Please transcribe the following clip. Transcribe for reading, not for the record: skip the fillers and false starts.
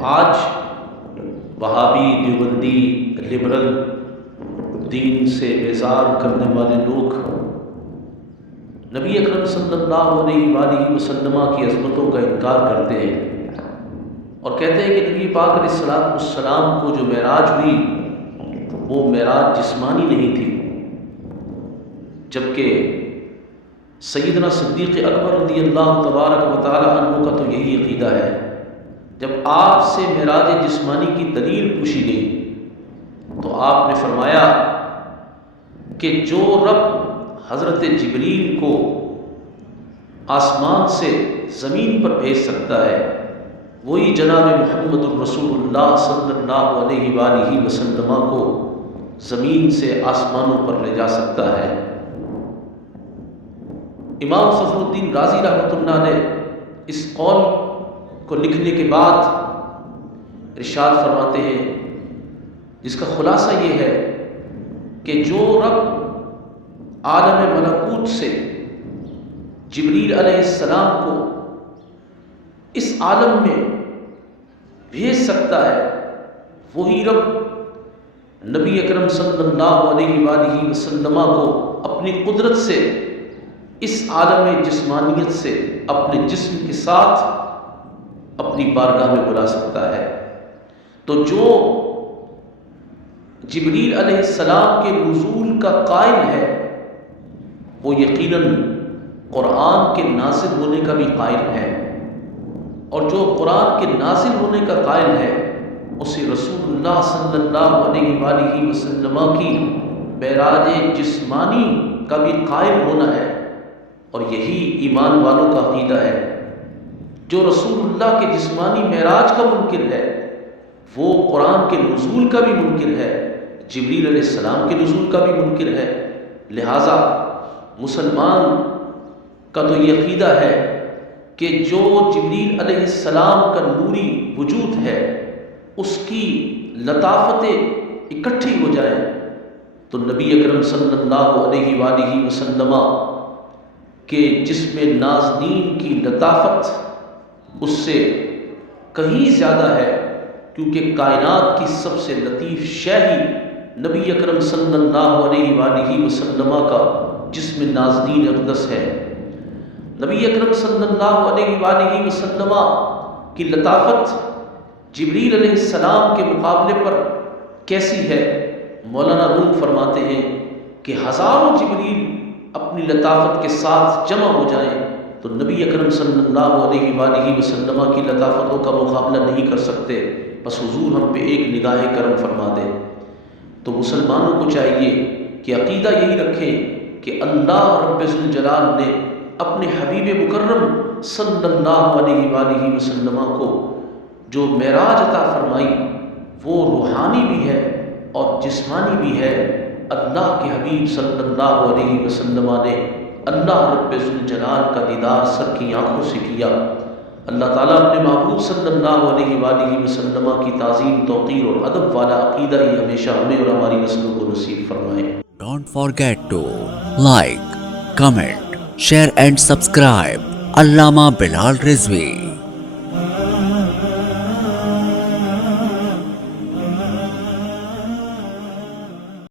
آج وہابی، دیوبندی، لبرل، دین سے بیزار کرنے والے لوگ نبی اکرم صلی اللہ علیہ وآلہ وسلم کی عظمتوں کا انکار کرتے ہیں اور کہتے ہیں کہ نبی پاک علیہ السلام کو جو معراج ہوئی وہ معراج جسمانی نہیں تھی، جبکہ سیدنا صدیق اکبر رضی اللہ تبارک و تعالی عنہ کا تو یہی عقیدہ ہے۔ جب آپ سے معراج جسمانی کی دلیل پوچھی گئی تو آپ نے فرمایا کہ جو رب حضرت جبریل کو آسمان سے زمین پر بھیج سکتا ہے وہی جناب محمد الرسول اللہ صلی اللہ علیہ وآلہ وسلم کو زمین سے آسمانوں پر لے جا سکتا ہے۔ امام فخر الدین رازی رحمۃ اللہ نے اس قول کو لکھنے کے بعد ارشاد فرماتے ہیں، جس کا خلاصہ یہ ہے کہ جو رب عالم ملکوت سے جبریل علیہ السلام کو اس عالم میں بھیج سکتا ہے وہی رب نبی اکرم صلی اللہ علیہ وآلہ وسلم کو اپنی قدرت سے اس عالم جسمانیت سے اپنے جسم کے ساتھ اپنی بارگاہ میں بلا سکتا ہے۔ تو جو جبریل علیہ السلام کے نزول کا قائل ہے وہ یقیناً قرآن کے نازل ہونے کا بھی قائل ہے، اور جو قرآن کے نازل ہونے کا قائل ہے اسے رسول اللہ صلی اللہ علیہ وآلہ وسلم کی معراج جسمانی کا بھی قائل ہونا ہے، اور یہی ایمان والوں کا عقیدہ ہے۔ جو رسول اللہ کے جسمانی معراج کا منکر ہے وہ قرآن کے نزول کا بھی منکر ہے، جبریل علیہ السلام کے نزول کا بھی منکر ہے۔ لہٰذا مسلمان کا تو یہ عقیدہ ہے کہ جو جبریل علیہ السلام کا نوری وجود ہے اس کی لطافتیں اکٹھی ہو جائیں تو نبی اکرم صلی اللہ علیہ وآلہ وسلم کے جسم نازنین کی لطافت اس سے کہیں زیادہ ہے، کیونکہ کائنات کی سب سے لطیف شے ہی نبی اکرم صلی اللہ علیہ وآلہ وسلم کا جسم نازنین اقدس ہے۔ نبی اکرم صلی اللہ علیہ وآلہ وسلم کی لطافت جبریل علیہ السلام کے مقابلے پر کیسی ہے؟ مولانا روم فرماتے ہیں کہ ہزاروں جبریل اپنی لطافت کے ساتھ جمع ہو جائیں تو نبی اکرم صلی اللہ علیہ وآلہ وسلم کی لطافتوں کا مقابلہ نہیں کر سکتے، بس حضور ہم پہ ایک نگاہ کرم فرما دیں۔ تو مسلمانوں کو چاہیے کہ عقیدہ یہی رکھیں کہ اللہ رب ذوالجلال نے اپنے حبیب مکرم صلی اللہ علیہ وآلہ وسلم کو جو معراج عطا فرمائی وہ روحانی بھی ہے اور جسمانی بھی ہے۔ اللہ کے حبیب صلی اللہ علیہ وسلم نے اللہ رب ذوالجلال کا دیدار سر کی آنکھوں سے کیا۔ اللہ تعالیٰ اپنے محبوب صلی اللہ علیہ وآلہ وسلم کی تعظیم، توقیر اور ادب والا عقیدہ ہی ہمیشہ ہمیں اور ہماری نسلوں کو نصیب فرمائے۔ Don't forget to like, comment, share and subscribe Allama Bilal Rizvi.